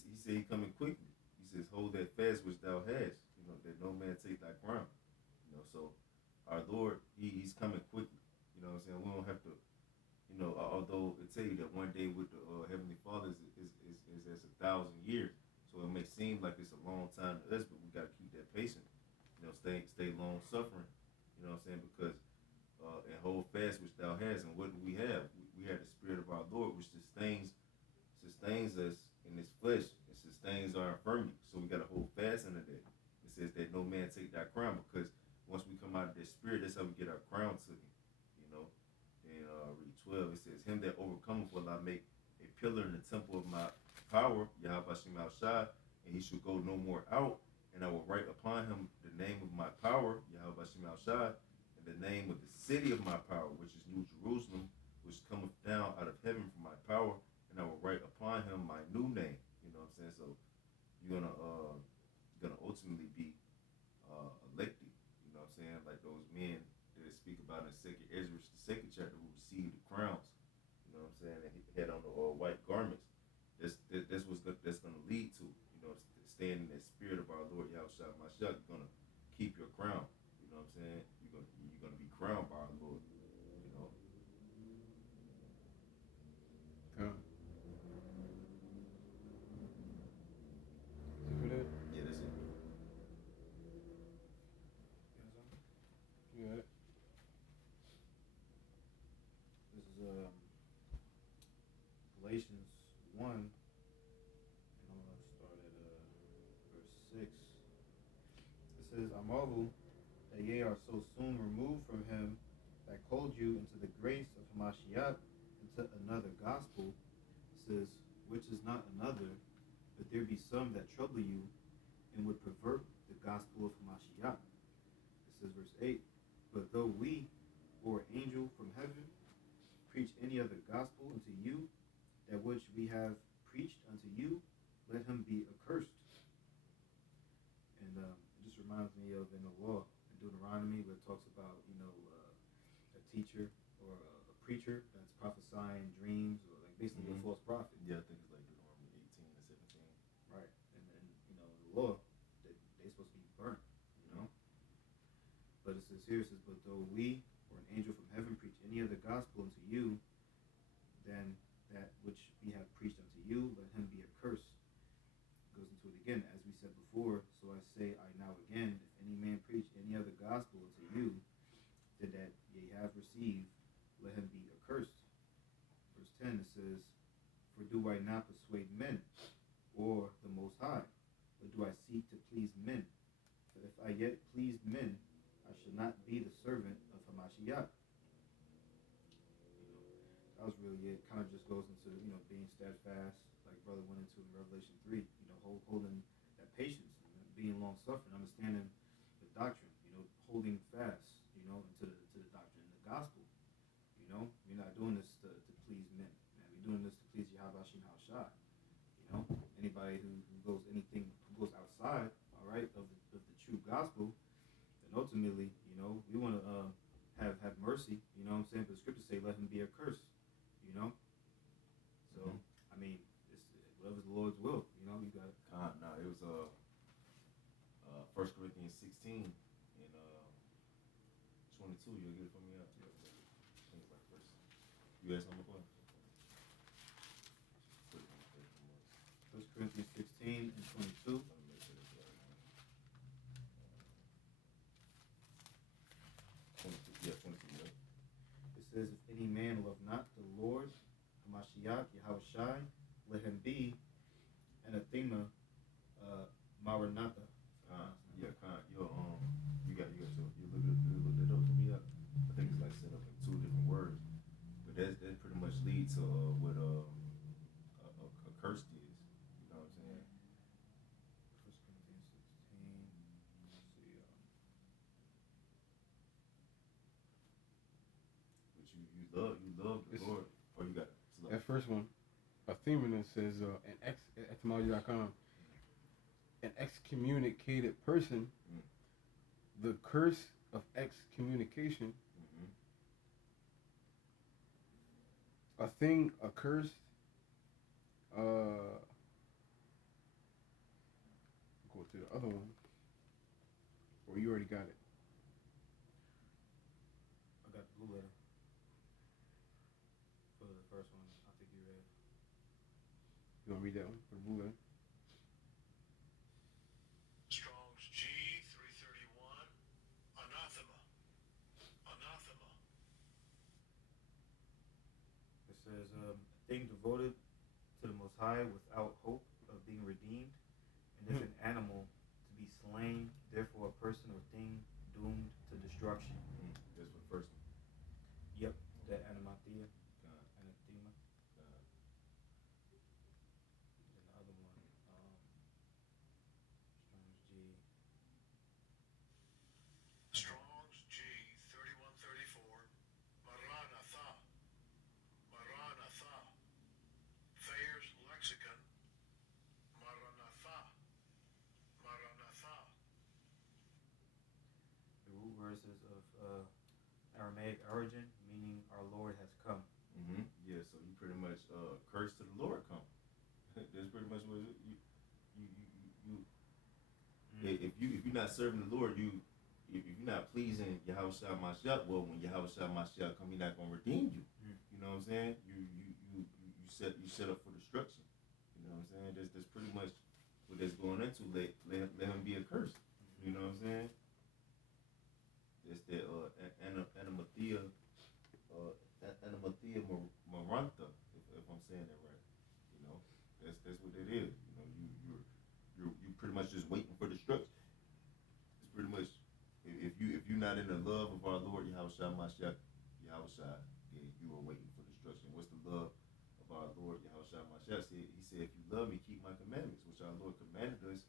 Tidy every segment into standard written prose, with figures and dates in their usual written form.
he said he coming quickly. He says, hold that fast which thou hast, that no man take thy crown. So our Lord, he's coming quickly. You know what I'm saying? We don't have to, although it tell you that one day with the Heavenly Father is as 1,000 years. So it may seem like it's a long time to us, but we got to keep that patient. Stay long suffering. You know what I'm saying? Because and hold fast which thou hast. And what do we have? We have the Spirit of our Lord, which sustains us in this flesh. It sustains our infirmity. So we got to hold fast under that. It says that no man take that crown, because once we come out of that spirit, that's how we get our crown taken. And read 12, it says, him that overcometh will I make a pillar in the temple of my power, Yahweh Shem Shai, and he shall go no more out. And I will write upon him the name of my power, Yahweh Shem Shai, and the name of the city of my power, which is New Jerusalem, which cometh down out of heaven from my power, and I will write upon him my new name. You know what I'm saying? So you're gonna ultimately be elected. You know what I'm saying? Like those men that speak about in Second Ezra, the second chapter, who received the crowns. You know what I'm saying? And he had on the white garments. That's that's gonna lead to. Staying in that spirit of our Lord Yahushua Mashiach. You're gonna keep your crown. You know what I'm saying? You're gonna be crowned by our Lord. Come. Is it for that? Yeah, that's it. You got it. This is Galatians 1, and I'm going to start at verse 6. It says, I marvel that ye are so soon removed from him that called you into the grace of Hamashiach, into another gospel. It says, which is not another, but there be some that trouble you and would pervert the gospel of Hamashiach. It says, verse 8, but though we, or angel from heaven, preach any other gospel unto you, that which we have preached unto you, let him be accursed. And it just reminds me of in the law, in Deuteronomy, where it talks about, a teacher or a preacher that's prophesying dreams, or like basically a false prophet. Yeah, I think it's like Deuteronomy 18 and 17. Right. And the law, they're supposed to be burnt, But it says here, but though we or an angel from heaven preach any other gospel unto you than that which we have preached unto you, let him be accursed. It goes into it again, as we said before, so I say I now again, if any man preach any other gospel unto you than that ye have received, let him be accursed. Verse 10, it says, for do I not persuade men, or the Most High, or do I seek to please men? For if I yet pleased men, I should not be the servant of Hamashiach. That was really it. Kind of just goes into, being steadfast, like brother went into in Revelation 3, holding that patience, and being long suffering, understanding the doctrine, holding fast, into the doctrine and the gospel. We're not doing this to please men, man. We're doing this to please Yahweh Shem Shai. Anybody who goes outside, all right, of the true gospel, then ultimately, we want to have mercy, what I'm saying? But the scriptures say, let him be accursed, So, I mean, it's whatever's the Lord's will, you got it. No, it was 1 Corinthians 16 and 22. You'll get it from me out. Yeah, I think it's like first. You asked number one. 1 Corinthians 16 and 22. Let me make sure that's right. 22. Yeah, 22. Yeah. It says, if any man love not the Lord, Hamashiach, Yahushai, let him be anathema, Maranatha. You got you look that up for me. I think it's like set up in two different words, but that pretty much leads to what a curse is. You know what I'm saying? 1 Corinthians 16. Let's see. But you love the Lord. Oh, you got it. That first one, Athemina says, etymology.com, an excommunicated person, the curse of excommunication, a thing accursed, other one? Or you already got it? I got the blue letter for the first one. I think you read. You want to read that one for the blue letter? Strong's G 331. Anathema. Anathema. It says, a thing devoted to the Most High without hope of being redeemed, and if an animal to be slain, therefore a person or thing doomed to destruction. That's for the first one. Yep, the animatia, God, anathema. God. And the other one, Strong's G. Strong's G 3134. Maranatha. Maranatha. Thayer's Lexicon. Maranatha. Maranatha. The root verses of Aramaic origin, meaning our Lord has come. Mm-hmm. Yeah, so you pretty much curse to the Lord come. That's pretty much what it, if you're not serving the Lord, if you're not pleasing Yahushua Mashiach, well, when Yahushua Mashiach come, he's not gonna redeem you. You know what I'm saying? You set up for destruction. You know what I'm saying? That's pretty much what that's going into. Let him be a curse. You know what I'm saying? It's the animathea marantha, if I'm saying that right. You know, that's what it is. You know, you pretty much just waiting for destruction. It's pretty much if you're not in the love of our Lord Yahushua Mashiach, Yahushua, then you are waiting for destruction. What's the love of our Lord Yahushua Mashiach? He said, if you love me, keep my commandments, which our Lord commanded us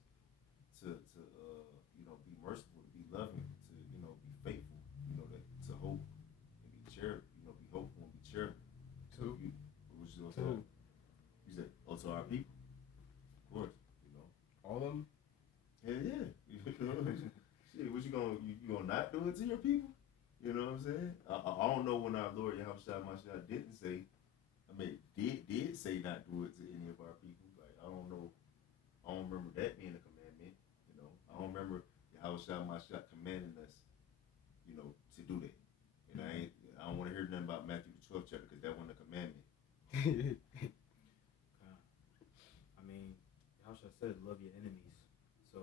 to be merciful, to be loving, to be faithful, to hope and be charitable, be hopeful and be charitable. So what you gonna say? You said, to our people, of course, All of them? Hell yeah. Shit, what you gonna not do it to your people? You know what I'm saying? I don't know when our Lord Yahushua Mashiach didn't say, did say not do it to any of our people. Like, I don't know. I don't remember that being a commandment. I don't remember Yahushua Mashiach commanding us, to do that. And I don't want to hear nothing about Matthew the 12th chapter because that wasn't a commandment. Yahushua said, love your enemies. So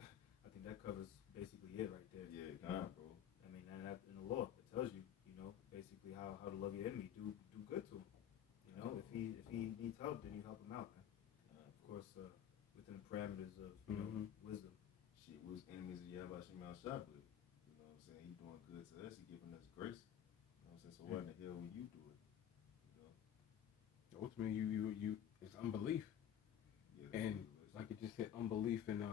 I think that covers basically it right there. Yeah, God, bro. And that in the law, it tells you, basically how to love your enemy. Do good to him. If he needs help, then you help him out, man. Of course, within the parameters of wisdom. Shit, we was enemies of Yahweh Shem Al Shah, but you know what I'm saying? He doing good to us. He giving us grace. You know what I'm saying? So why in the hell would you do it? Ultimately, you it's unbelief. Yeah, And like it just said, unbelief in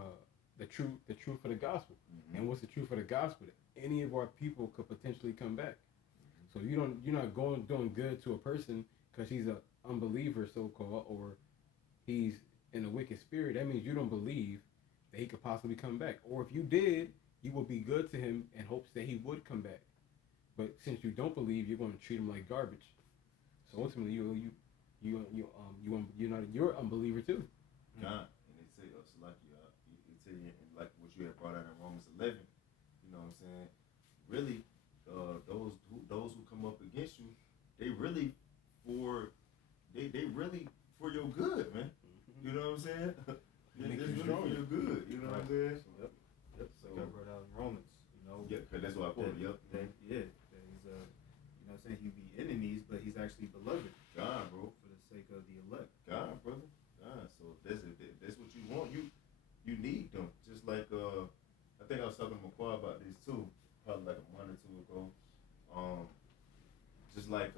the truth of the gospel. Mm-hmm. And what's the truth of the gospel? That any of our people could potentially come back. So you're not doing good to a person because he's an unbeliever, so called, or he's in a wicked spirit. That means you don't believe that he could possibly come back. Or if you did, you will be good to him in hopes that he would come back. But since you don't believe, you're going to treat him like garbage. So ultimately, you're unbeliever too. God, and they say, Salaki, it tell you, and like what you had brought out in Romans 11, you know what I'm saying? Really, those who come up against you, they really for your good, man. You know what I'm saying? It's really for your good. You know what I'm saying? Yep. So I brought out in Romans. Yeah, cause that's what I quoted. Yep. That he's saying he'd be enemies, but he's actually beloved. God, bro. For the sake of the elect. God, brother. God. So that's what you want. You need them. Just like I think I was talking to McQuarrie about this too, probably like a month or two ago. Just like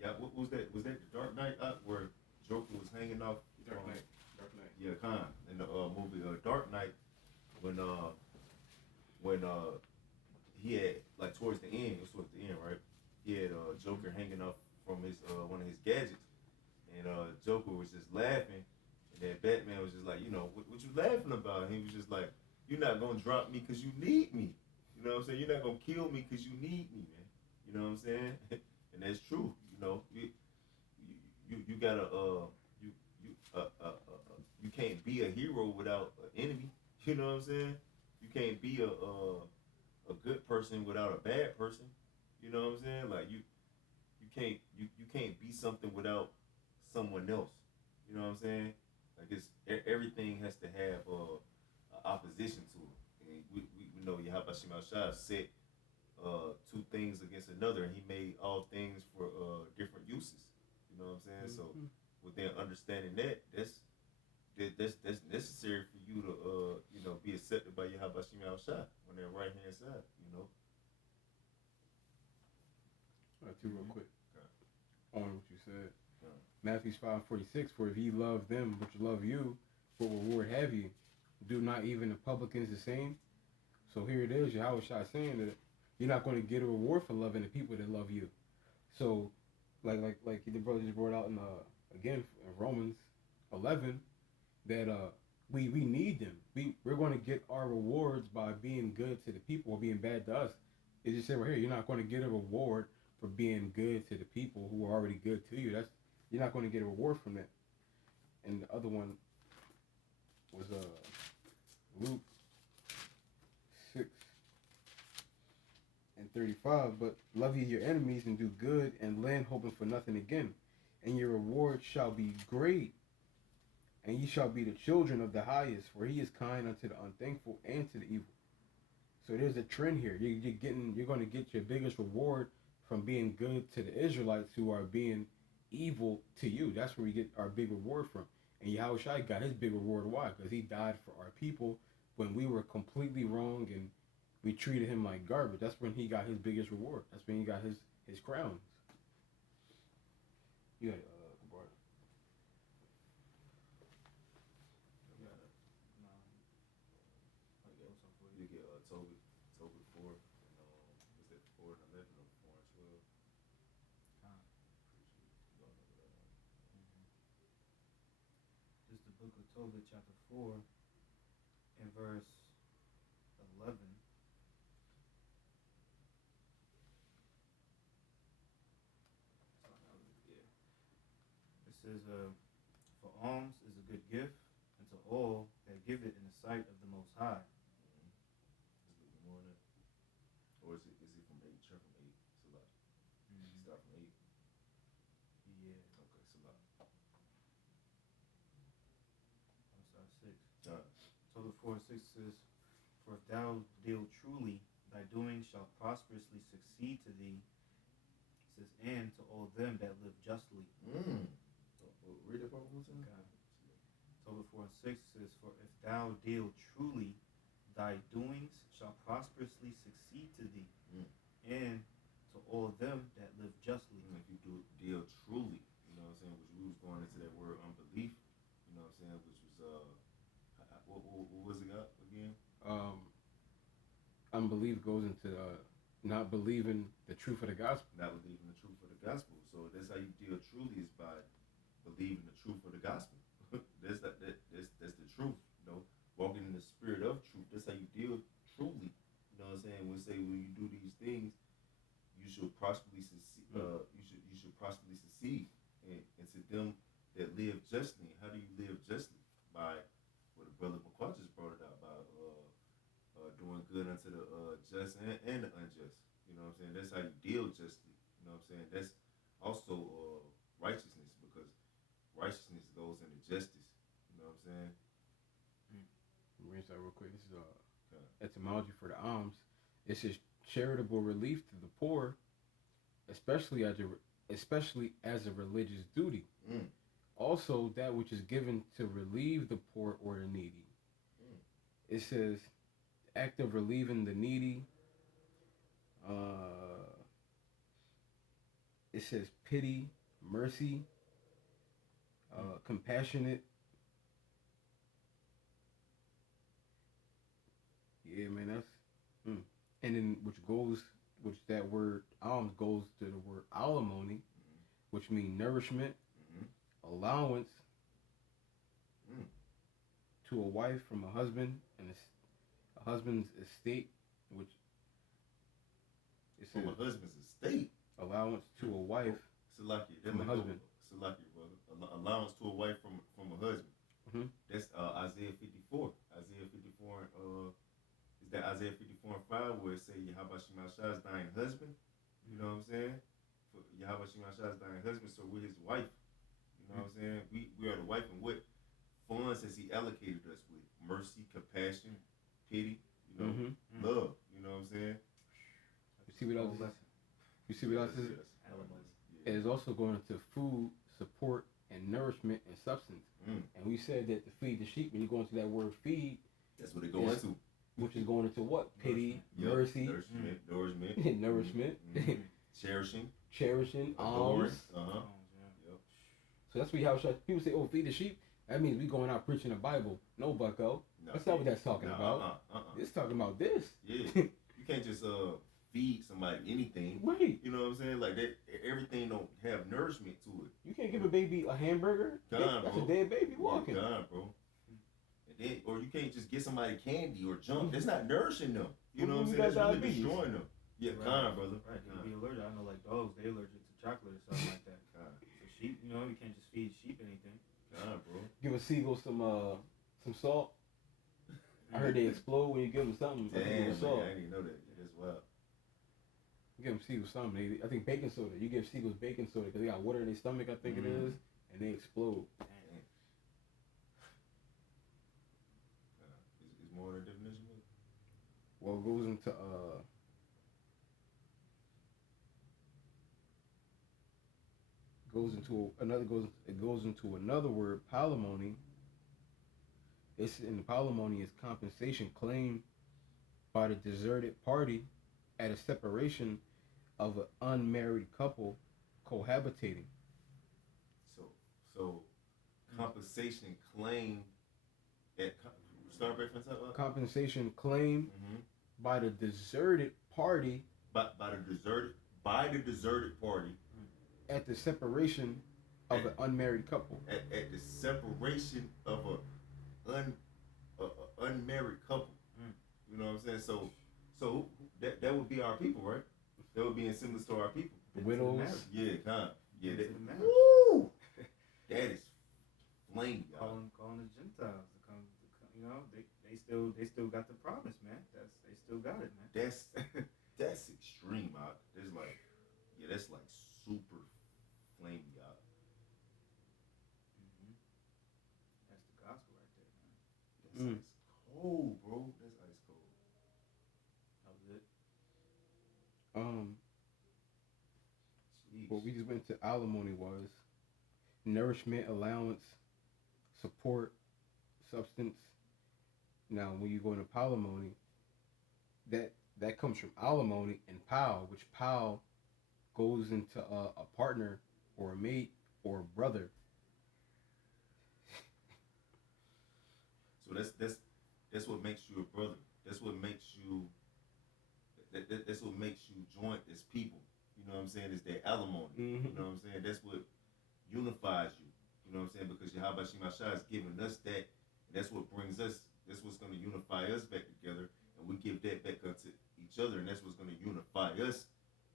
yeah, what was that? Was that the Dark Knight where Joker was hanging off? Dark Knight. Yeah, Khan in the movie Dark Knight when he had like towards the end, it was towards the end, right? He had Joker hanging off from his one of his gadgets, and Joker was just laughing, and then Batman was just like, what you laughing about? And he was just like, you're not gonna drop me because you need me. You know what I'm saying? You're not gonna kill me because you need me, man. You know what I'm saying? And that's true. You gotta you can't be a hero without an enemy. You know what I'm saying? You can't be a good person without a bad person. You know what I'm saying? Like you can't be something without someone else. You know what I'm saying? Like everything has to have a opposition to it. And we know Yahweh Shema Shah set two things against another, and he made all things for different uses. You know what I'm saying? So within understanding that's necessary for you to be accepted by Yahweh Shema Shah on that right hand side. All right, two real quick. Okay. On what you said. Okay. Matthew 5:46, for if ye love them which love you, what reward have you? Do not even the publicans the same? So here it is, Yahweh Shah saying that you're not going to get a reward for loving the people that love you. So, like the brother just brought out in again in Romans 11, that we need them. We're going to get our rewards by being good to the people or being bad to us. It just said right here, you're not going to get a reward for being good to the people who are already good to you. You're not going to get a reward from that. And the other one was Luke 6:35. But love ye your enemies and do good and lend, hoping for nothing again, and your reward shall be great, and ye shall be the children of the highest, for he is kind unto the unthankful and to the evil. So there's a trend here. You're going to get your biggest reward from being good to the Israelites who are being evil to you. That's where we get our big reward from. And Yahweh Shai got his big reward. Why? Because he died for our people when we were completely wrong and we treated him like garbage. That's when he got his biggest reward. That's when he got his crowns. You got Gabarta. You get Tobit 4, and was that 4 and 11 or 4 and 12? This is the book of Tobit, chapter 4, and verse 11. It says, for alms is a good gift unto all that give it in the sight of the Most High. Is it more than that? Or is it from 8? Start from 8. It's a lot. Start from 8. Yeah. Okay, it's a lot. I'm sorry, 6. Tobit 4 and 6 says, for if thou deal truly, thy doing shall prosperously succeed to thee. It says, and to all them that live justly. Read it one more time. Okay. Tobit 4 and 6 says, for if thou deal truly, thy doings shall prosperously succeed to thee, and to all them that live justly. If you do deal truly, you know what I'm saying, which we was going into that word unbelief, you know what I'm saying, which was what was it again? Unbelief goes into not believing the truth of the gospel. Not believing the truth of the gospel. So that's how you deal truly, is by believing the truth of the gospel. that's the truth. Walking in the spirit of truth. That's how you deal truly. You know what I'm saying? We say when you do these things, you should prosperly succeed. You should prosperly succeed. And to them that live justly. How do you live justly? By what the brother McQuarrie just brought it out, by doing good unto the just and the unjust. You know what I'm saying? That's how you deal justly. You know what I'm saying? That's also righteousness, because righteousness goes into justice. You know what I'm saying? Read that real quick. This is etymology for the alms. It says charitable relief to the poor, especially as a religious duty. Also, that which is given to relieve the poor or the needy. It says act of relieving the needy. It says pity, mercy, compassionate. Yeah, man, that's and then which that word alms goes to the word alimony, which means nourishment, allowance to a wife from a husband, and a husband's estate, which it says from a husband's estate. Allowance to a wife Salaki, from a husband. Salaki, brother. Allowance to a wife from a husband. That's Shemashah's dying husband. You know what I'm saying? For Yahweh Shemashah's dying husband, so we're his wife. You know what I'm saying? We are the wife, and what funds has he allocated us with? Mercy, compassion, pity, you know, love. You know what I'm saying? You see what else? You see what else is? It is also going into food, support, and nourishment and substance. And we said that to feed the sheep, when you go into that word feed, that's what it goes into. Which is going into what? Pity, mercy, nourishment, nourishment, cherishing, alms. Yep. So that's what how people say, "Oh, feed the sheep." That means we going out preaching the Bible. No, Bucko. That's not what that's talking about. It's talking about this. Yeah, you can't just feed somebody anything. Right. You know what I'm saying? Like that, everything don't have nourishment to it. You can't give a baby a hamburger. That's bro. a dead baby walking. Yeah, bro. And then, or you can't just get somebody candy or junk. That's not nourishing them. You know what I'm saying? That's really destroying them. Yeah, right. Brother. Right, they be allergic. I know, like dogs, they allergic to chocolate or something like that. So sheep, you know, you can't just feed sheep anything. Bro. Give a seagull some salt. I heard they explode when you give them something. Damn, salt. I didn't know that. That's wild. You give them seagulls something. I think baking soda. You give seagulls baking soda because they got water in their stomach, I think it is, and they explode. Damn. Is more than a definition of it? Well, it goes into goes into another word, palimony. It's in palimony is compensation claimed by the deserted party at a separation of an unmarried couple cohabitating. So compensation claimed at start reference up. Compensation claimed by the deserted party. By the deserted party. At the separation of an unmarried couple. At the separation of a unmarried couple. You know what I'm saying? So that would be our people, right? That would be in similar to our people. The widows. Yeah, Yeah, woo! That is flame, y'all. Calling the Gentiles to come, you know, they still got the promise, man. They still got it, man. That's extreme, out. That's like super flame, y'all. That's the gospel right there, man. That's ice cold, bro. That's ice cold. That was it. Jeez. What we just went to alimony was nourishment, allowance, support, substance. Now, when you go into palimony, that comes from alimony and pal, which pal goes into a partner or a mate or a brother. So that's what makes you a brother. That's what makes you. That's what makes you joint as people. You know what I'm saying? It's that alimony. You know what I'm saying? That's what unifies you. You know what I'm saying? Because Yahweh Shemashah has given us that. And that's what brings us. That's what's going to unify us back together, and we give that back unto each other, and that's what's going to unify us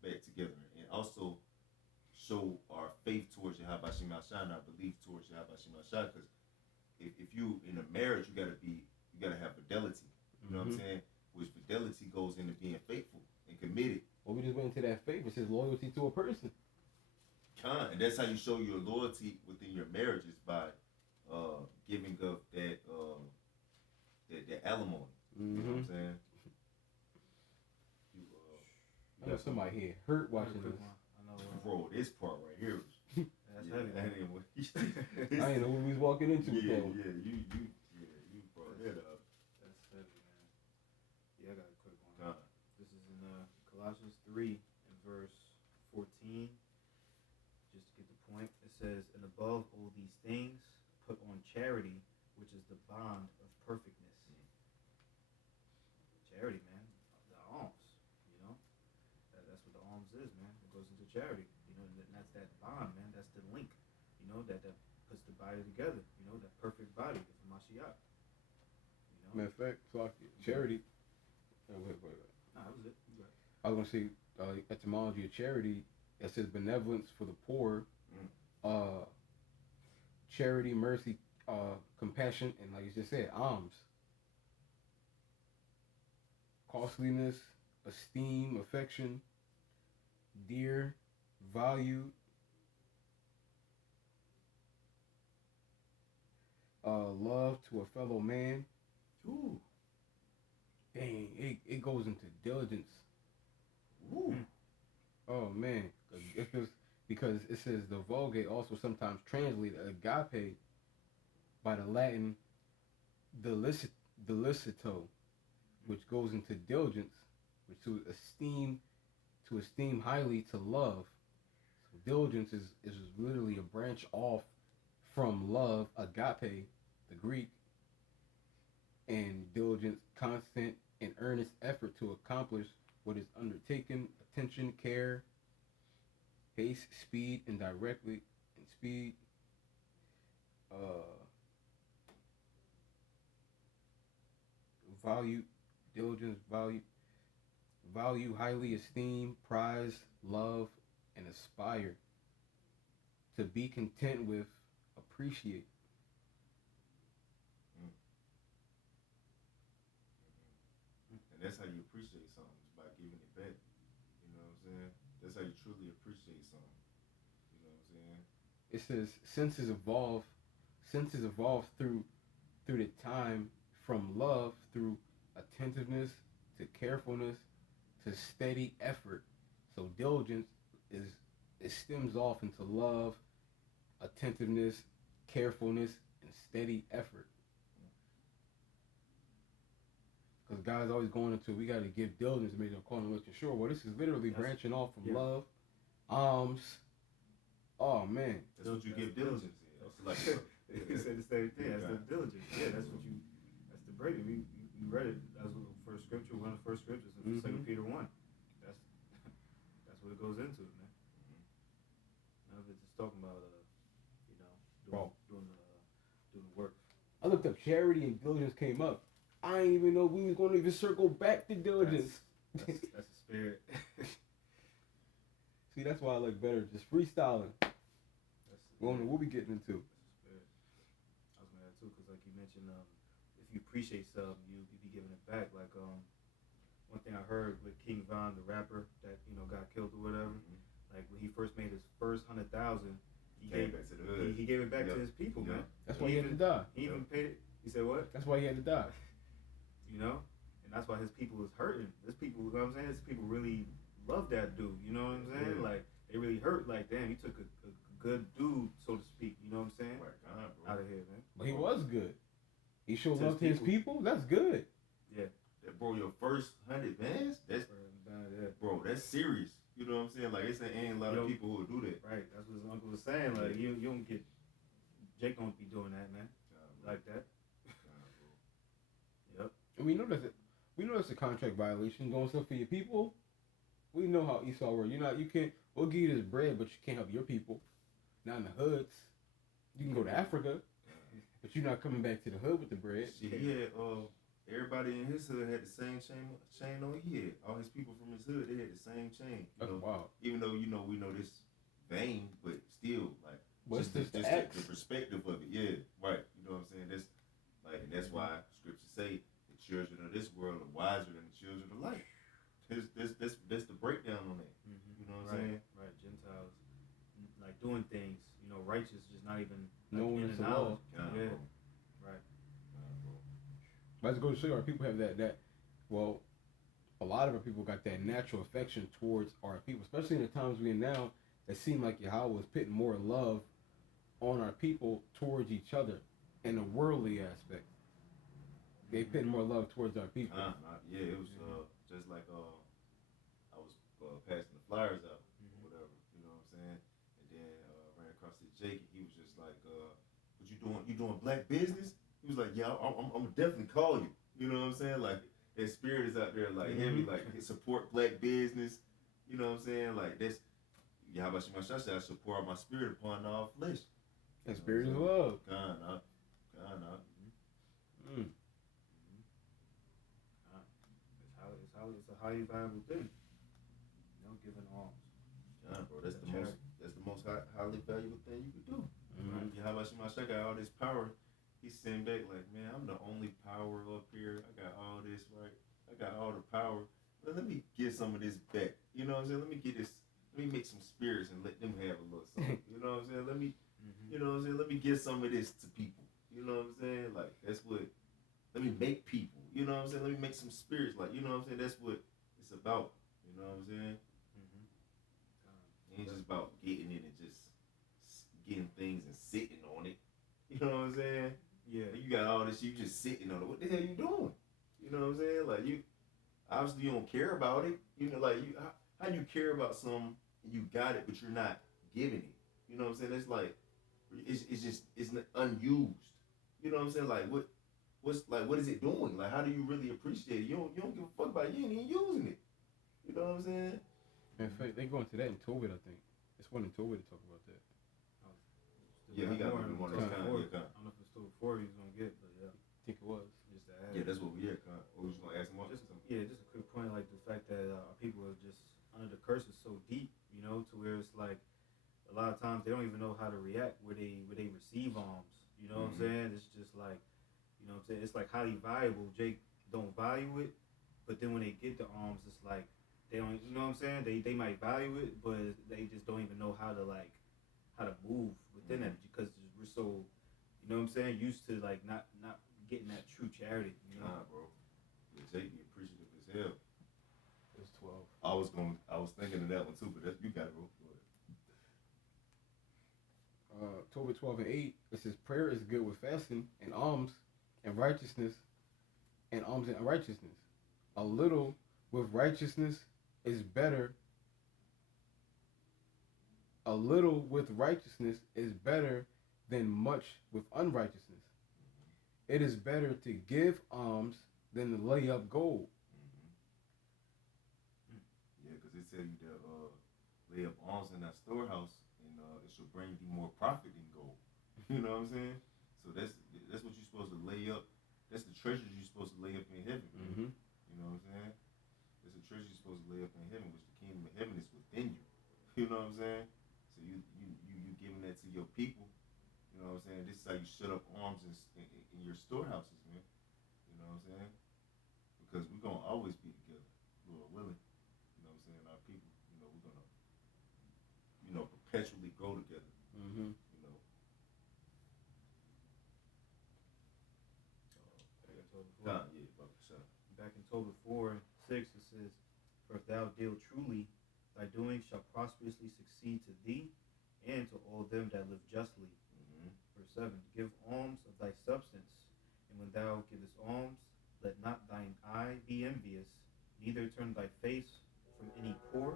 back together, and also show our faith towards Yahweh Shemashah and our belief towards Yahweh Shemashah. Because if you in a marriage, you gotta have fidelity. You know what I'm saying? Which fidelity goes into being faithful and committed. Well, we just went into that faith. It says loyalty to a person. And that's how you show your loyalty within your marriages, by giving up that alimony. You know what I'm saying? I know somebody here hurt watching this. I know. Bro, this part right here. That's heavy. That ain't what I didn't know what we was walking into with that one. You brought that up. That's heavy, man. Yeah, I got a quick one. This is in Colossians 3 and verse 14. Just to get the point, it says, "And above all these things, put on charity, which is the bond of perfectness." Charity, man. The alms, you know. That's what the alms is, man. It goes into charity, you know, and that's that bond, man. That's the link, you know, that puts the body together, you know, that perfect body of Mashiach. You know. Matter of fact, charity. Wait. Nah, that was it. You got it. I was gonna say etymology of charity. It says benevolence for the poor, charity, mercy, compassion, and like you just said, alms. Costliness, esteem, affection, dear, valued, love to a fellow man. Ooh. Dang, it goes into diligence. Ooh. Oh man, because it says the Vulgate also sometimes translates agape by the Latin delicito, which goes into diligence, which to esteem highly, to love. So diligence is literally a branch off from love, agape, the Greek, and diligence, constant and earnest effort to accomplish what is undertaken, attention, care, haste, speed, and directly, and speed, value, diligence, value, highly esteem, prize, love, and aspire. To be content with, appreciate. And that's how you appreciate something, is by giving it back. You know what I'm saying? That's how you truly appreciate something. You know what I'm saying? It says senses evolve through the time, from love through attentiveness to carefulness to steady effort. So diligence is it stems off into love, attentiveness, carefulness, and steady effort. Because God's always going into, we got to give diligence to make a call and making sure. Well, this is literally branching off from love, alms. Oh man, That's what you give diligence in. It's like He said the same thing. That's the diligence. Yeah, that's what you. That's the breaking. We read it. That's what the first scripture. One of the first scriptures in 2 Peter 1. That's what it goes into, man. None of it just talking about doing the work. I looked up charity and diligence came up. I didn't even know we was going to even circle back to diligence. That's the spirit. See, that's why I like better just freestyling. We don't know what we getting into. That's the spirit. I was gonna add too, because like you mentioned, if you appreciate something, you be giving it back. Like one thing I heard with King Von, the rapper that got killed or whatever. Like when he first made his first 100,000, he gave back to the hood. He gave it back to his people, man. That's why he had to die. He even paid it. He said what? That's why he had to die. And that's why his people was hurting. His people, you know what I'm saying? His people really loved that dude. You know what I'm saying? Yeah. Like they really hurt. Like damn, he took a good dude, so to speak. You know what I'm saying? Right, bro. Out of here, man. But he was good. He showed To love to his people. That's good. Yeah. Bro, your first 100 bands? That's bro, that's serious. You know what I'm saying? Like it's ain't a lot of people who will do that. Right. That's what his uncle was saying. Like you don't get Jake don't be doing that, man. Like that. Yep. And we know that's a contract violation. Doing stuff for your people. We know how Esau works. You can't. We'll give you this bread, but you can't help your people. Not in the hoods. You can go to Africa, but you're not coming back to the hood with the bread. Shit, he had everybody in his hood had the same chain on he had. All his people from his hood, they had the same chain. That's wild. Even though we know this vain, but still like What's just the perspective of it. Yeah, right. You know what I'm saying? That's like, and that's why scriptures say the children of this world are wiser than the children of light. That's the breakdown on that. You know what I'm saying? Right. Gentiles like doing things, righteous, just not even Knowing in the the law. knowledge. Yeah. Right. But let's go to show you, our people have that. Well, a lot of our people got that natural affection towards our people, especially in the times we're in now. It seemed like Yahweh was putting more love on our people towards each other in a worldly aspect. They putting more love towards our people. Yeah, it was just like I was passing the flyers out or whatever, you know what I'm saying? And then ran across this Jake, and he was just like, "What you doing? You doing black business?" He was like, "Yeah, I'm gonna definitely call you." You know what I'm saying? Like that spirit is out there, like heavy, like support black business. You know what I'm saying? Like that's Yahweh Shemashasha, I support my spirit upon all flesh. That spirit is love. God. It's a highly valuable thing. Giving alms. Bro, that's the most highly valuable thing you could do. Yahweh Shemashasha got all this power. He's sitting back like, man, I'm the only power up here. I got all this, right? I got all the power. let me get some of this back. You know what I'm saying? Let me get this. Let me make some spirits and let them have a little something. You know what I'm saying? Let me, you know what I'm saying? Let me give some of this to people. You know what I'm saying? Like that's what. Let me make people. You know what I'm saying? Let me make some spirits. Like you know what I'm saying? That's what it's about. You know what I'm saying? It ain't just about getting it and just getting things and sitting on it. You know what I'm saying? Yeah. You got all this shit, you just sitting on it. What the hell you doing? You know what I'm saying? Like you obviously you don't care about it. You know, like you how you care about something and you got it but you're not giving it. You know what I'm saying? It's like it's just it's unused. You know what I'm saying? Like what is it doing? Like how do you really appreciate it? You don't give a fuck about it. You ain't even using it. You know what I'm saying? In fact, they go into that in Tobit, I think. It's one in Tobit to talk about that. Yeah, he got one of those kind. I don't know if it's still 4 he's gonna get, but yeah. I think it was. Just to add. Yeah, that's what we had. Or was you gonna ask him what? Just a quick point, like the fact that people are just under the curse is so deep, you know, to where it's like a lot of times they don't even know how to react where they receive alms. You know what I'm saying? It's just like, you know what I'm saying? It's like highly valuable. Jake don't value it, but then when they get the alms, it's like they don't. You know what I'm saying? They might value it, but they just don't even know how to move within that because we're so, you know what I'm saying, used to like not getting that true charity. You know? Nah, bro. Yeah, Jake be appreciative as hell. It was 12. I was thinking of that one too, but you got it, bro. Tobit 12 and 8, it says prayer is good with fasting and alms and righteousness and alms and righteousness. A little with righteousness is better. A little with righteousness is better than much with unrighteousness. It is better to give alms than to lay up gold. Yeah, because it tell you to lay up alms in that storehouse, and it should bring you more profit than gold. You know what I'm saying? So that's what you're supposed to lay up. That's the treasures you're supposed to lay up in heaven. Mm-hmm. You know what I'm saying? That's the treasure you're supposed to lay up in heaven, which the kingdom of heaven is within you. You know what I'm saying? So you giving that to your people. You know what I'm saying? This is how you shut up arms in your storehouses, man. You know what I'm saying? Because we're gonna always be together, Lord willing. You know what I'm saying? Our people, you know, we're gonna, you know, perpetually grow together. Mm-hmm. You know. Back in Tobit 4 and 6 it says, "For if thou deal truly, thy doing shall prosperously succeed to thee and to all them that live justly." Verse 7, "Give alms of thy substance, and when thou givest alms, let not thine eye be envious, neither turn thy face from any poor,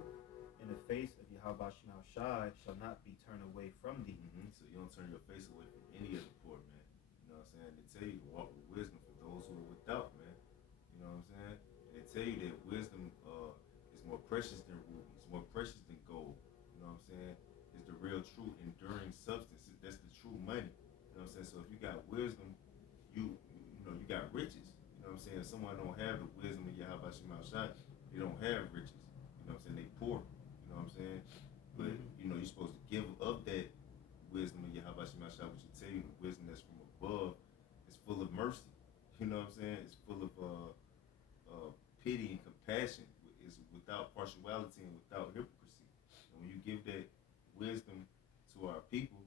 and the face of Yahweh Shai shall not be turned away from thee." So you don't turn your face away from any of the poor, man. You know what I'm saying? They tell you to walk with wisdom for those who are without, man. You know what I'm saying? And they tell you that wisdom is more precious than rubies, more precious than gold. You know what I'm saying? It's the real, true, enduring substance. That's the true money. You know what I'm saying? So if you got wisdom, you know you got riches. You know what I'm saying? If someone don't have the wisdom of Yahweh Shema Shai, they don't have riches. You know what I'm saying? They poor. You know what I'm saying? But you know you're supposed to give up that wisdom of Yahweh Shema Shai, which will tell you the wisdom that's from above is full of mercy. You know what I'm saying? It's full of pity and compassion. It's without partiality and without hypocrisy. And when you give that wisdom to our people,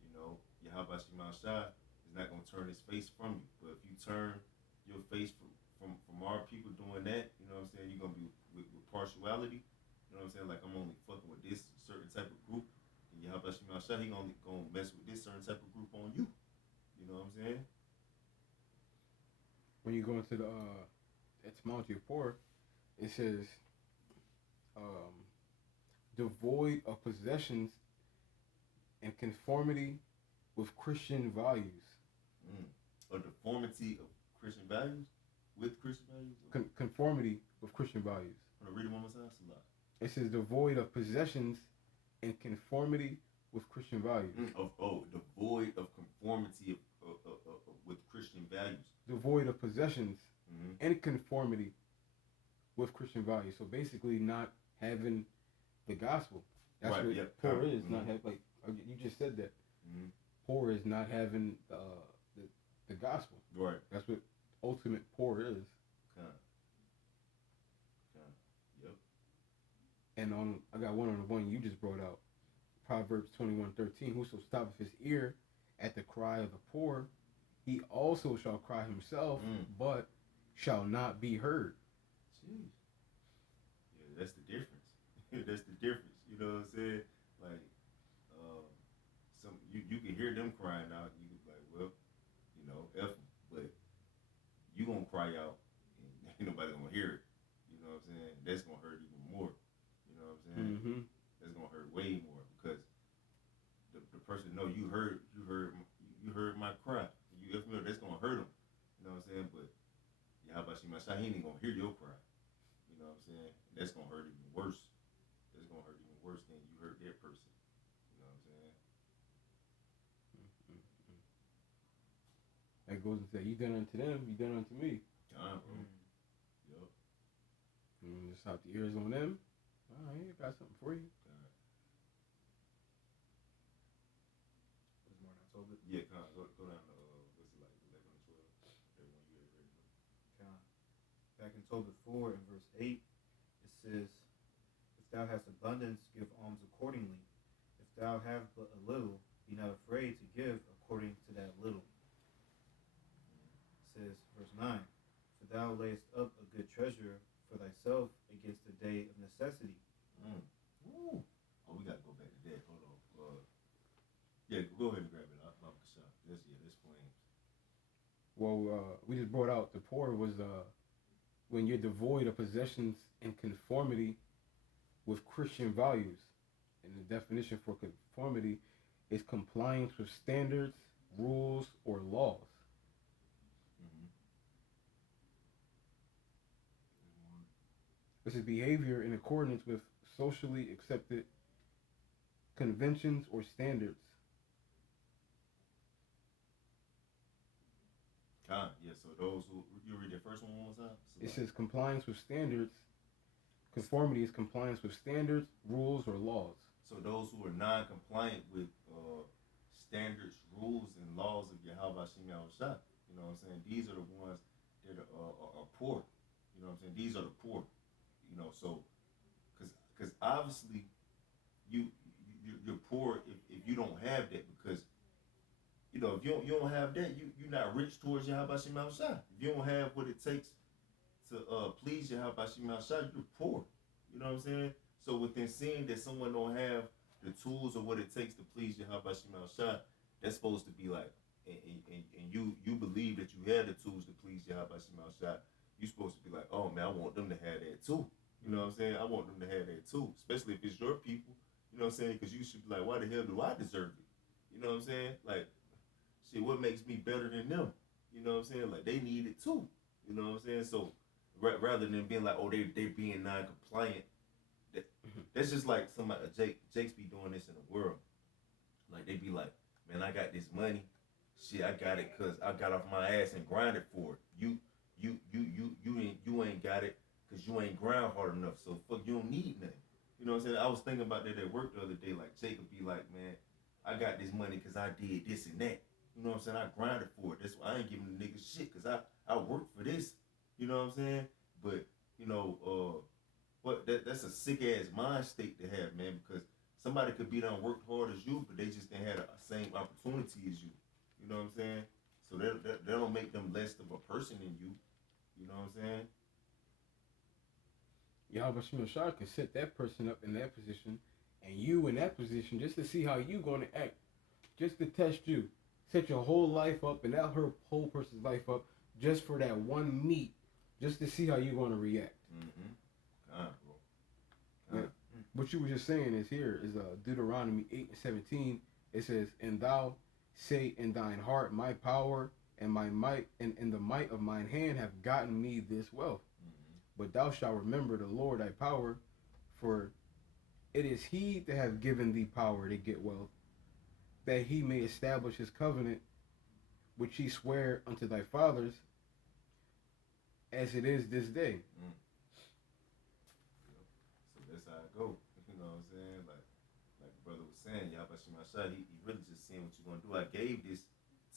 you know, Yahweh Shema Shai is not going to turn his face from you. But if you turn your face from our people doing that, you know what I'm saying, you're going to be with partiality. You know what I'm saying? Like I'm only fucking with this certain type of group. And Yahweh Shema Shai, he only going to mess with this certain type of group on you. You know what I'm saying? When you go into the etymology of poor, it says devoid of possessions and conformity with Christian values. A deformity of Christian values with Christian values? Conformity with Christian values. I'm going to read it one more time. It's a lot. It says devoid of possessions and conformity with Christian values. Devoid of conformity with Christian values. Devoid of possessions and conformity with Christian values. So basically, not having the gospel. That's right, what poor is. Not have, like you just said that. Poor is not having the gospel. Right. That's what ultimate poor is. And I got one on the one you just brought out. Proverbs 21:13. Whoso stoppeth his ear at the cry of the poor, he also shall cry himself, but shall not be heard. Jeez. Yeah, that's the difference. That's the difference. You know what I'm saying? Like, some you can hear them crying out. You can be like, well, you know, F 'em. But you gonna cry out, and ain't nobody gonna hear it. You know what I'm saying? That's gonna hurt even more. You know what I'm saying? Mm-hmm. That's gonna hurt way more because the person know you heard my cry. You F me up, that's gonna hurt him. You know what I'm saying? But yeah, how about you, my shot? He ain't gonna hear your cry. You know what I'm saying? That's gonna hurt even worse. That's gonna hurt even worse than you hurt that person. You know what I'm saying? That goes and say, you done unto them, you done unto me. Bro. Yup. Just stop the ears on them. All right, I got something for you. Was more than Tobit. Yeah, go down to what's it like 11 or 12? That one you had read. Con. Back in Tobit 4 and verse 8, it says, "If thou hast abundance, give alms accordingly. If thou have but a little, be not afraid to give according to that little." It says, verse 9, "For thou layest up a good treasure for thyself against the day of necessity." Ooh. Oh, we gotta go back to that. Hold on. Yeah, go ahead and grab it. I'll shot. That's flames. Well, we just brought out the poor was when you're devoid of possessions in conformity with Christian values. And the definition for conformity is compliance with standards, rules, or laws. This is behavior in accordance with socially accepted conventions or standards. Yeah, so those who, you read the first one more time? So It says compliance with standards. Conformity is compliance with standards, rules, or laws. So those who are non-compliant with standards, rules, and laws of Yahweh Shem Yahushua, you know what I'm saying? These are the ones that are poor. You know what I'm saying? These are the poor. You know, so because obviously you're poor if you don't have that, because you know if you don't have that, you're not rich towards Yahweh Shem Yahushua. If you don't have what it takes to please Yahweh Shem Yahushua, you're poor. You know what I'm saying? So within seeing that someone don't have the tools or what it takes to please Yahweh Shem Yahushua, that's supposed to be like, and you believe that you have the tools to please Yahweh Shem Yahushua, you're supposed to be like, oh man, I want them to have that too. You know what I'm saying? I want them to have that too, especially if it's your people. You know what I'm saying? Because you should be like, why the hell do I deserve it? You know what I'm saying? Like, shit, what makes me better than them? You know what I'm saying? Like, they need it too. You know what I'm saying? So rather than being like, oh, they being non-compliant, that's just like somebody, Jake's be doing this in the world. Like, they be like, man, I got this money. Shit, I got it because I got off my ass and grinded for it. You ain't got it because you ain't grind hard enough. So fuck, you don't need nothing. You know what I'm saying? I was thinking about that at work the other day. Like, Jake would be like, man, I got this money because I did this and that. You know what I'm saying? I grinded for it. That's why I ain't giving the niggas shit, because I worked for this. You know what I'm saying? But, you know, but that's a sick ass mind state to have, man, because somebody could be done worked hard as you, but they just didn't have the same opportunity as you. You know what I'm saying? So that don't make them less of a person than you. You know what I'm saying? Yahweh Shem Shah can set that person up in that position, and you in that position, just to see how you going to act, just to test you. Set your whole life up and that her whole person's life up just for that one meet, just to see how you're going to react. Bro. Yeah. What you were just saying is here is Deuteronomy 8:17. It says, "And thou say in thine heart, my power and my might and the might of mine hand have gotten me this wealth. But thou shalt remember the Lord thy power, for it is he that hath given thee power to get wealth, that he may establish his covenant, which he sware unto thy fathers, as it is this day." So that's how it go. You know what I'm saying? Like the brother was saying, Yahweh Shem Yahushua, he really just seeing what you're gonna do. I gave this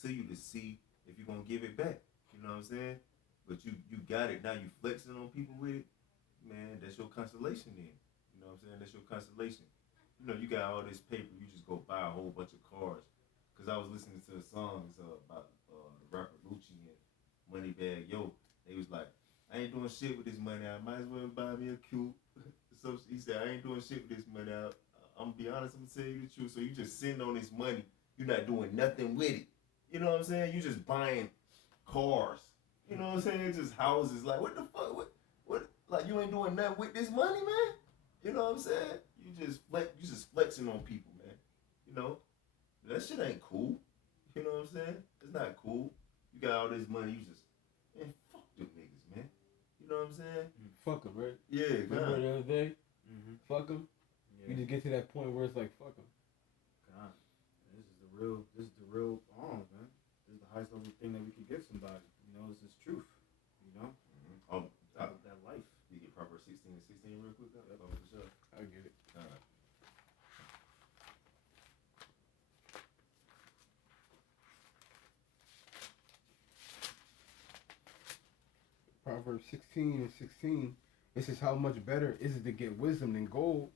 to you to see if you're gonna give it back. You know what I'm saying? But you got it now. You flexing on people with it, man. That's your consolation then. You You know what I'm saying? That's your consolation. You know, you got all this paper, you just go buy a whole bunch of cars. Cause I was listening to songs about the rapper Lucci and Moneybag Yo. They was like, I ain't doing shit with this money. I might as well buy me a coupe. So he said, I ain't doing shit with this money. I'm gonna be honest. I'm gonna tell you the truth. So you just sitting on this money. You're not doing nothing with it. You know what I'm saying? You just buying cars. You know what I'm saying? Just houses. Like what the fuck? What? Like you ain't doing nothing with this money, man. You know what I'm saying? You just flexing on people, man. You know that shit ain't cool. You know what I'm saying? It's not cool. You got all this money. You just man, fuck them niggas, man. You know what I'm saying? Fuck them, right? Yeah, Remember God. the other day? Mm-hmm. Fuck them. Yeah. You just get to that point where it's like, fuck them. God, this is the real arms, man. This is the highest level thing that we could give somebody. You know, this is truth. You know, that life. You get Proverbs 16 and 16 real quick. Yep. Oh, for sure. I get it. Proverbs 16 and 16. It says, how much better is it to get wisdom than gold,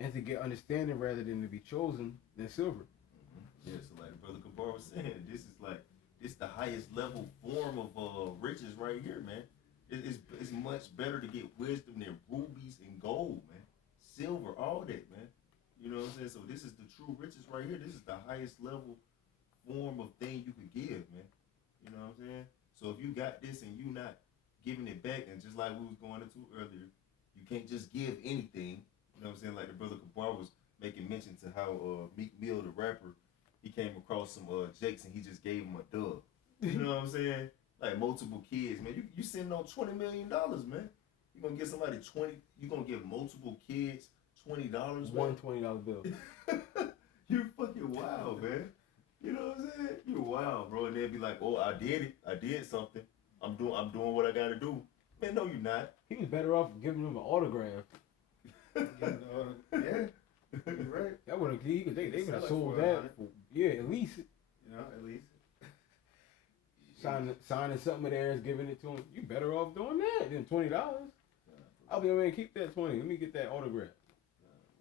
and to get understanding rather than to be chosen than silver. Yeah, so like Brother Kabar was saying, this the highest level form of riches right here, man. It's much better to get wisdom than rubies and gold, man. Silver, all that, man. You know what I'm saying? So this is the true riches right here. This is the highest level form of thing you could give, man. You know what I'm saying? So if you got this and you not giving it back, and just like we was going into earlier, you can't just give anything. You know what I'm saying? Like the Brother Kabar was making mention to how Meek Mill, the rapper, he came across some jakes and he just gave him a dub. You know what I'm saying? Like multiple kids, man. You sitting on $20 million, man. You gonna get somebody 20. You gonna give multiple kids $20, man. One $20 bill. You fucking wild, man. You know what I'm saying? You wild, bro. And they'll be like, "Oh, I did it. I did something. I'm doing what I gotta do." Man, no, you're not. He was better off giving him an autograph. Yeah, you're right. That would have they would Sell have it sold for that. 100. Yeah, at least You know, at least. signing something of theirs, giving it to him. You better off doing that than $20. I'll be man, keep that 20. Let me get that autograph.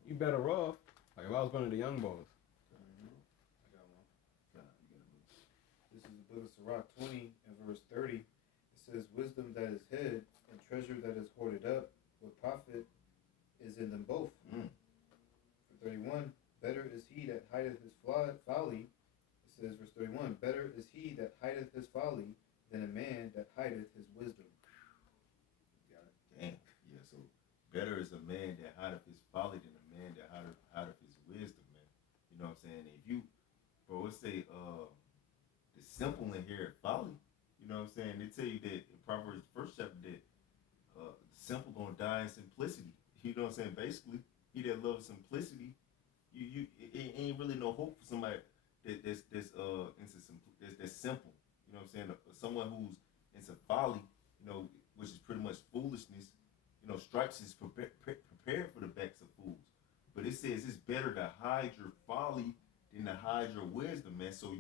You better off. Like if I was one of the young boys. I got one. This is the book of Sirach 20 and verse 30. It says, wisdom that is hid and treasure that is hoarded up, with profit is in them both. For 31, better is he that hideth his folly. It says, verse 31, better is he that hideth his folly than a man that hideth his wisdom. Got it. Damn. Yeah, so better is a man that hideth his folly than a man that hideth his wisdom, man. You know what I'm saying? If you, bro, let's say the simple inherit folly. You know what I'm saying? They tell you that in Proverbs first chapter that the simple gonna die in simplicity. You know what I'm saying? Basically, he that loves simplicity, it ain't really no hope for somebody that's simple. You know what I'm saying? Someone who's into folly, you know, which is pretty much foolishness. You know, stripes is prepared for the backs of fools. But it says it's better to hide your folly than to hide your wisdom, man. So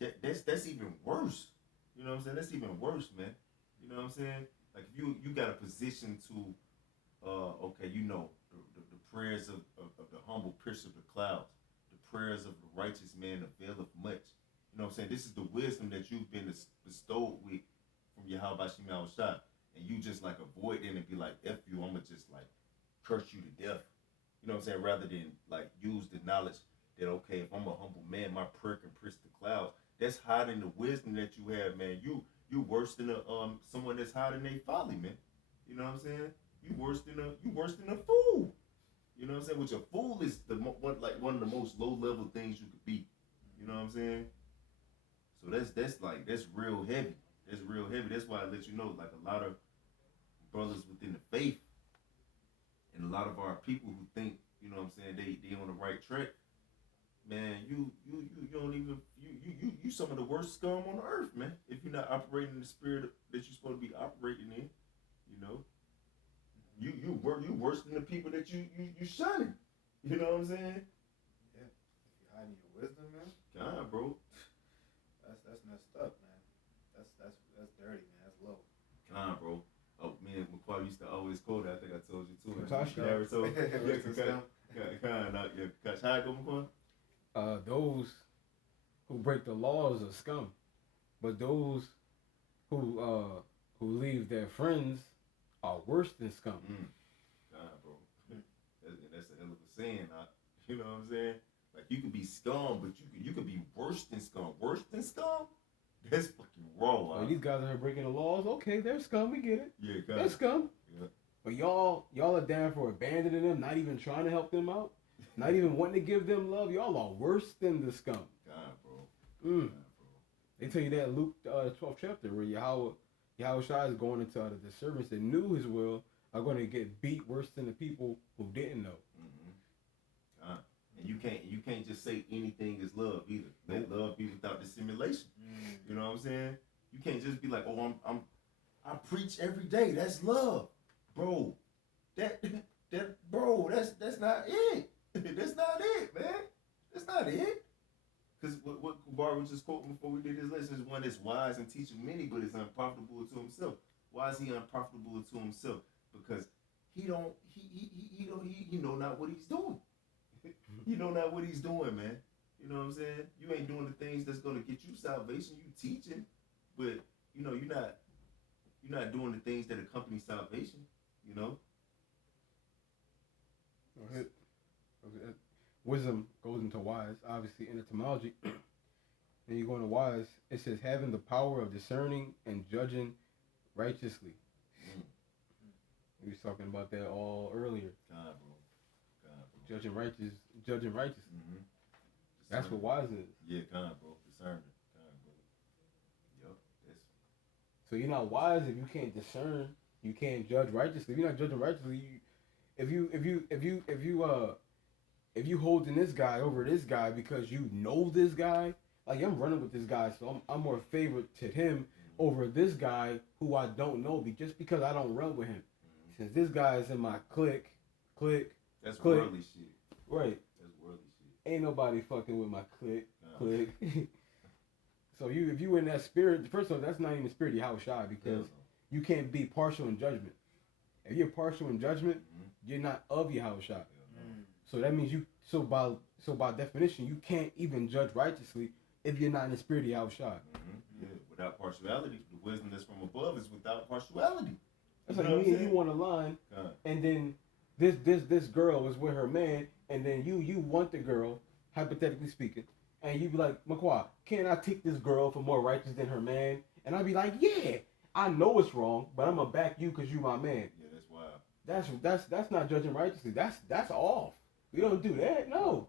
that's even worse. You know what I'm saying? That's even worse, man. You know what I'm saying? Like if you got a position to, okay, you know, the prayers of the humble pierce of the clouds. The prayers of the righteous man availeth much. You know what I'm saying? This is the wisdom that you've been bestowed with from Yahweh Shema Shah. And you just like avoid it and be like, F you, I'm going to just like curse you to death. You know what I'm saying? Rather than like use the knowledge that, okay, if I'm a humble man, my prayer can pierce the clouds. That's hiding the wisdom that you have, man. You worse than someone that's hiding their folly, man. You know what I'm saying? You worse than a fool. You know what I'm saying? Which a fool is one of the most low level things you could be. You know what I'm saying? So that's real heavy. That's real heavy. That's why I let you know, like a lot of brothers within the faith and a lot of our people who think, you know what I'm saying, they on the right track. Man, you don't even you some of the worst scum on the earth, man. If you're not operating in the spirit that you're supposed to be operating in, you know, you worse than the people that you shunning. You know what I'm saying? Yeah. If you're hiding your wisdom, man. God, bro. That's messed up, man. That's dirty, man. That's low. God, bro. Oh man, McQuarrie used to always quote it. I think I told you too. Kakashi? Naruto. Yeah, Rest in scum. Kakashi. How it go, McQuarrie? Those who break the laws are scum, but those who leave their friends are worse than scum. God, bro. That's a hell of a saying. You know what I'm saying? Like, you could be scum, but you could be worse than scum. Worse than scum? That's fucking wrong. Well, these guys are breaking the laws. Okay, they're scum. We get it. Yeah, God. They're scum. Yeah. But y'all are down for abandoning them, not even trying to help them out, not even wanting to give them love. Y'all are worse than the scum. God, bro. Mm. God, bro. They tell you that in Luke 12th chapter, where Yahweh Shai is going into the servants that knew his will are going to get beat worse than the people who didn't know. God. And you can't just say anything is love either. Let love be without dissimulation. You know what I'm saying? You can't just be like, oh, I preach every day. That's love, bro. That's not it. That's not it, man. That's not it. Because what Kubar was just quoting before we did this lesson is one that's wise and teaching many, but is unprofitable to himself. Why is he unprofitable to himself? Because he know not what he's doing. He know not what he's doing, man. You know what I'm saying? You ain't doing the things that's gonna get you salvation. You teaching, but you know you're not doing the things that accompany salvation. You know. Okay. Wisdom goes into wise, obviously in etymology. And you go into wise, it says having the power of discerning and judging righteously. We was talking about that all earlier. God, bro. Judging righteous. Mm-hmm. That's what wise is. Yeah, God, bro. Discernment. God, bro. Yup. So you're not wise if you can't discern. You can't judge righteously. If you're not judging righteously, if you holding this guy over this guy because you know this guy, like I'm running with this guy, so I'm more favored to him over this guy who I don't know, just because I don't run with him. Since this guy is in my clique. That's clique. worldly shit. Right. That's worldly shit. Ain't nobody fucking with my clique. So if you in that spirit, first of all, that's not even the spirit of Yahweh Shai, because you can't be partial in judgment. If you're partial in judgment, you're not of Yahweh Shai. So that means by definition, you can't even judge righteously if you're not in the spirit of Yahweh Shai. Yeah, without partiality, the wisdom that's from above is without partiality. That's like me and you on a line, and then this girl is with her man, and then you want the girl, hypothetically speaking, and you be like, McQuarrie, can I take this girl for more righteous than her man? And I'd be like, yeah, I know it's wrong, but I'm gonna back you because you my man. Yeah, that's wild. That's not judging righteously. That's off. We don't do that. No.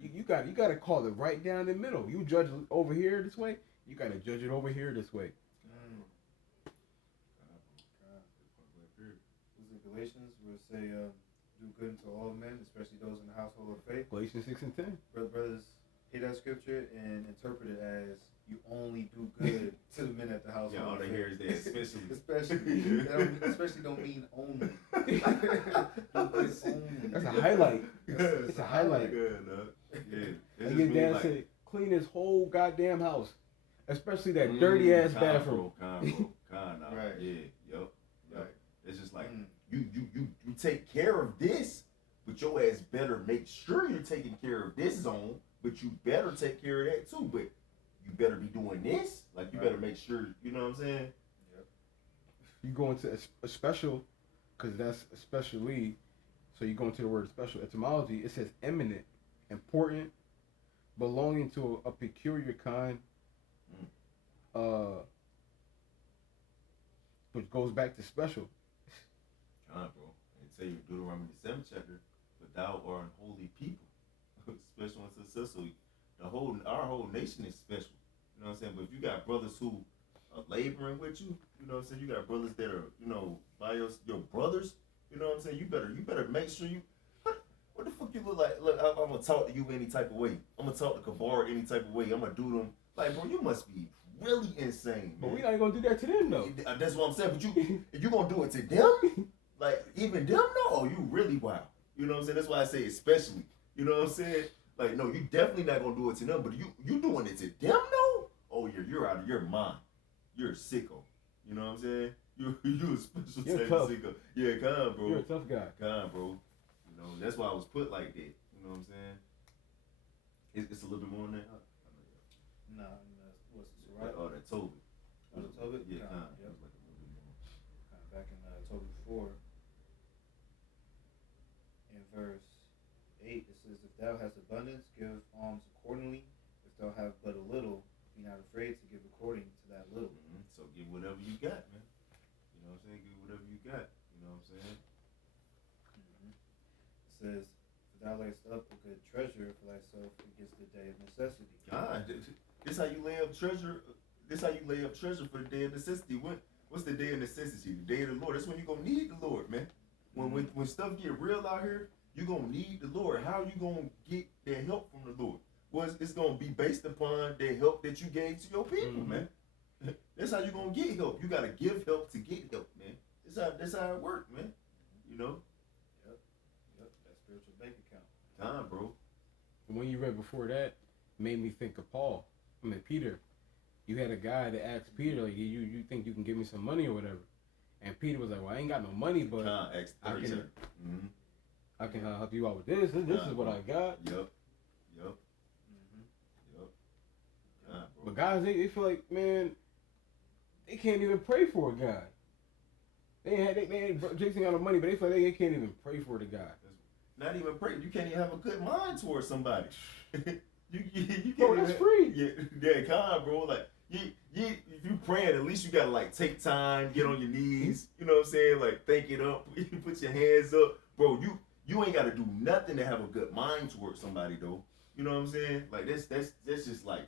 You got to call it right down the middle. You judge over here this way, you got to judge it over here this way. Was it Galatians where it say do good unto all men, especially those in the household of faith? Galatians 6 and 10. Brothers, hear that scripture and interpret it as you only do good to the men at the household. Yeah, all they hear is that especially. Especially don't mean only. That's a highlight. It's a highlight. Good, yeah. And your dad said, clean this whole goddamn house, especially that dirty ass bathroom. Right. Yeah. Yep. Right. It's just like you take care of this, but your ass better make sure you're taking care of this zone, but you better take care of that too. But you better be doing this. Like you better make sure. You know what I'm saying? Yep. You go into a special, because that's especially. So you go into the word special etymology. It says eminent, important, belonging to a peculiar kind. Which goes back to special. Bro. It tell you in Deuteronomy the 7th chapter, but thou art an holy people, special unto us. So our whole nation is special. You know what I'm saying? But if you got brothers who are laboring with you, you know what I'm saying? You got brothers that are, by your brothers. You know what I'm saying? You better make sure you. What the fuck you look like? Look, I'm gonna talk to you any type of way. I'm gonna talk to Kabar any type of way. I'm gonna do them like, bro. You must be really insane, man. But we not gonna do that to them though. That's what I'm saying. But you gonna do it to them? Like even them? No, oh, you really wild. You know what I'm saying? That's why I say especially. You know what I'm saying? Like no, you definitely not gonna do it to them. But you doing it to them? No. Oh, you're out of your mind. You're a sicko. You know what I'm saying? You a special You're type tough. of single. Yeah, con, bro. You're a tough guy. Con, bro. You know, that's why I was put like that. You know what I'm saying? It's a little bit more than that. Nah, what's it, Like, right? oh, that Tobit. Was it Tobit? Yeah, Con, con. It yep. was like a little bit more. Back in Tobit 4, in verse 8, it says, "If thou hast abundance, give alms accordingly. If thou have but a little, be not afraid to give according to that little." Mm-hmm. So give whatever you got, man. You know what I'm saying? Give whatever you got. You know what I'm saying? It says, "For thou layest up a good treasure for thyself against the day of necessity." God, this how you lay up treasure. This how you lay up treasure for the day of necessity. What's the day of necessity? The day of the Lord. That's when you gonna need the Lord, man. When stuff get real out here, you gonna need the Lord. How you gonna get that help from the Lord? Well, it's gonna be based upon the help that you gave to your people, man. That's how you gonna get help. You gotta give help to get help, man. That's how it works, man. You know? Yep, that spiritual bank account. Time, bro. When you read before that, made me think of Peter. You had a guy that asked Peter, like, you think you can give me some money or whatever? And Peter was like, well, I ain't got no money, but I can help you out with this. This is what I got. Yep. But guys, they feel like, man, they can't even pray for a guy. Jason got no money, but they feel like they can't even pray for the guy. Not even pray. You can't even have a good mind towards somebody. you can't. Bro, that's free. Yeah, con, bro. Like if you praying, at least you gotta like take time, get on your knees. You know what I'm saying? Like think it up. Put your hands up, bro. You ain't gotta do nothing to have a good mind towards somebody though. You know what I'm saying? Like that's just like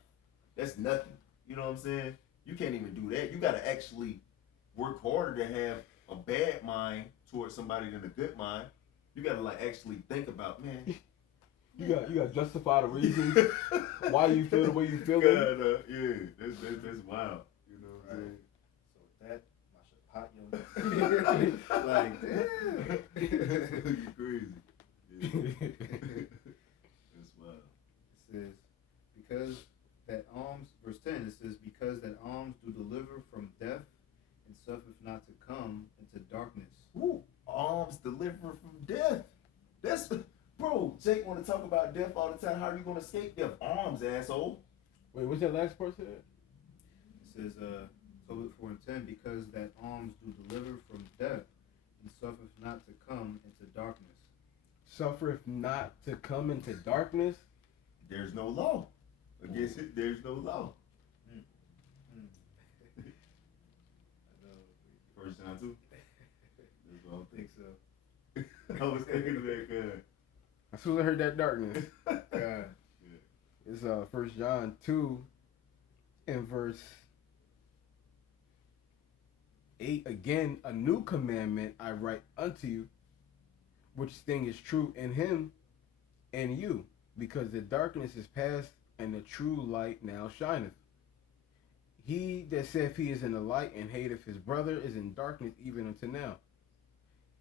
that's nothing. You know what I'm saying? You can't even do that. You gotta actually work harder to have a bad mind towards somebody than a good mind. You gotta like actually think about, man. You got to justify the reasons why you feel the way you feel. Yeah, that's wild. You know what I'm saying? So that I should pot your neck. Like damn. You crazy. Yeah. That's wild. It says, because that alms, verse 10, it says, because that alms do deliver from death and suffereth not to come into darkness. Ooh, alms deliver from death. That's, bro, Jake want to talk about death all the time. How are you going to escape death? Alms, asshole. Wait, what's that last part said? It says, Tobit 4 and 10, because that alms do deliver from death and suffereth not to come into darkness. Suffereth not to come into darkness? There's no law. Against it, there's no law. First John 2? That's what I think so. I was thinking of that guy. As soon as I heard that darkness. God. Yeah. It's 1 John 2 and verse 8. Again, a new commandment I write unto you, which thing is true in him and you, because the darkness is past and the true light now shineth. He that saith he is in the light and hateth his brother is in darkness even unto now.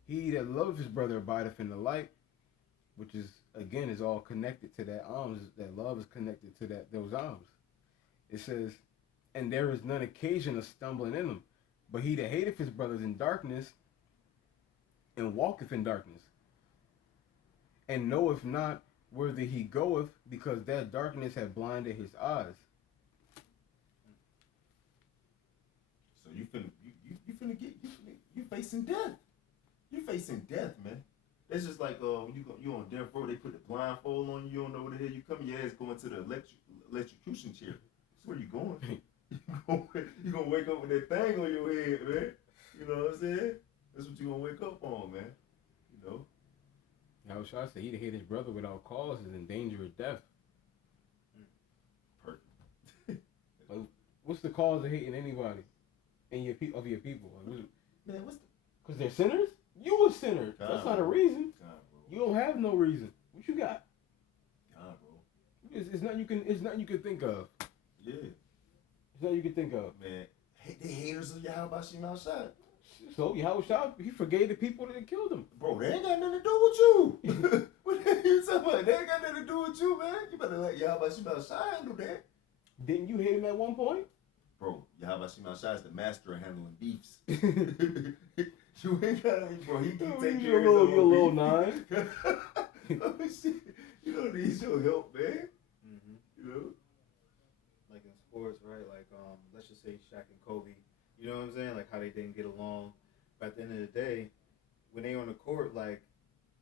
He that loveth his brother abideth in the light, which is, again, is all connected to that alms. That love is connected to those alms. It says, and there is none occasion of stumbling in them. But he that hateth his brother is in darkness and walketh in darkness, and knoweth not whither he goeth, because that darkness hath blinded his eyes. So you facing death. You facing death, man. That's just like when you on death row, they put the blindfold on you. You don't know where the hell you coming. Your ass going to the electrocution chair. That's where you going. You gonna wake up with that thing on your head, man. You know what I'm saying? That's what you gonna wake up on, man. You know. Yahushua said, he that hate his brother without cause is in danger of death. Perfect. What's the cause of hating anybody in your people? Man, what's the? Because they're sinners? You a sinner. That's not a reason. God, You don't have no reason. What you got? God, bro. It's nothing you can think of. Yeah. It's nothing you can think of. Man, they haters of Yahweh Shema Shai. So Yahushua, he forgave the people that killed him. Bro, they ain't got nothing to do with you. What are you talking about? They ain't got nothing to do with you, man. You better let Yahweh Shema Shai do that. Didn't you hate him at one point? bro, Yahweh Shema Shai is the master of handling beefs. You ain't got any, bro. He can take care of his own your little beef. nine. Oh, shit. You don't need your help, man. Mm-hmm. You know? Like in sports, right? Like let's just say Shaq and Kobe. You know what I'm saying? Like how they didn't get along, but at the end of the day, when they on the court, like,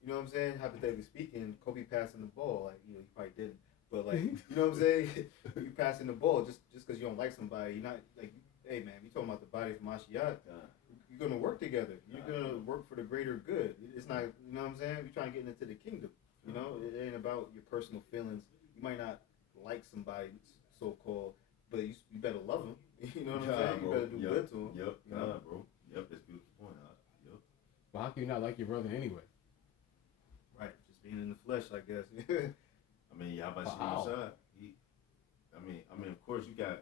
you know what I'm saying? Hypothetically speaking, Kobe passing the ball, like, you know, he probably didn't, but like, you know what I'm saying? You passing the ball just because you don't like somebody. You're not like, hey man, you talking about the body from Mashiach. You're gonna work together. You're gonna work for the greater good. It's not, you know what I'm saying? You're trying to get into the kingdom. You know, it ain't about your personal feelings. You might not like somebody, so called, but you better love them. You know what I'm saying? You better do good to them. Yep, You know? bro. Yep, that's a beautiful point. Yep. Well, how can you not like your brother anyway? Right, just being in the flesh, I guess. I mean, Yahweh Shema Wow. Shai. I mean, of course, you got,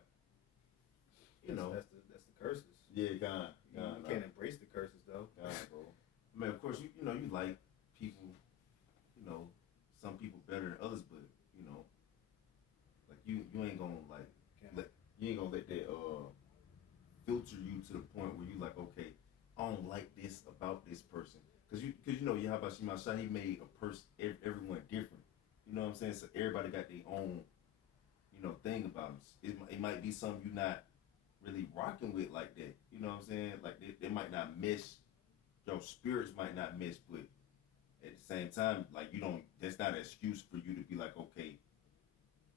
you know, that's the curses. yeah, God, You can't embrace the curses though. God, bro. I mean, of course, you know, you like people, you know, some people better than others, but you know, like you ain't gonna like you ain't gonna let that filter you to the point where you like, okay, I don't like this about this person, cause you know, Yahweh Shema Shai, he made a person, everyone different. You know what I'm saying? So everybody got their own, you know, thing about them. It might be something you're not really rocking with like that. You know what I'm saying? Like they might not mesh. Your spirits might not mesh, but at the same time, like you don't. That's not an excuse for you to be like, okay,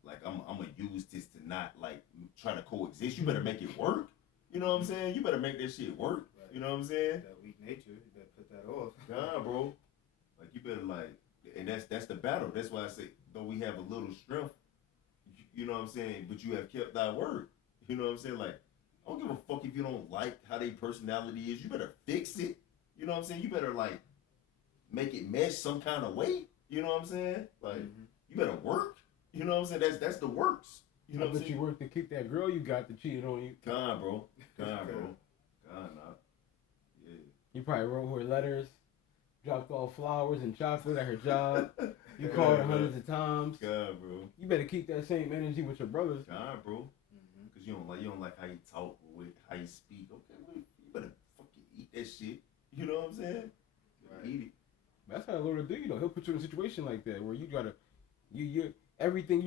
like I'm gonna use this to not like try to coexist. You better make it work. You know what I'm saying? You better make that shit work. Right. You know what I'm saying? That weak nature, you better put that off. Nah, bro. Like you better like, and that's the battle. That's why I say, though we have a little strength, you know what I'm saying, but you have kept thy word. You know what I'm saying? Like, I don't give a fuck if you don't like how their personality is. You better fix it. You know what I'm saying? You better like make it mesh some kind of way. You know what I'm saying? Like, you better work. You know what I'm saying? That's the works. You know I what I'm bet saying? you work to kick that girl you got that cheated on you. God, bro. God, bro. God, nah. Yeah. You probably wrote her letters, dropped off flowers and chocolate at her job. You called her hundreds of times. God, bro. You better keep that same energy with your brothers. God, bro. Cause you don't like how you talk or how you speak. Okay, well, you better fucking eat that shit. You know what I'm saying? Right. Eat it. That's how the Lord will do. You know, he'll put you in a situation like that where you gotta, you everything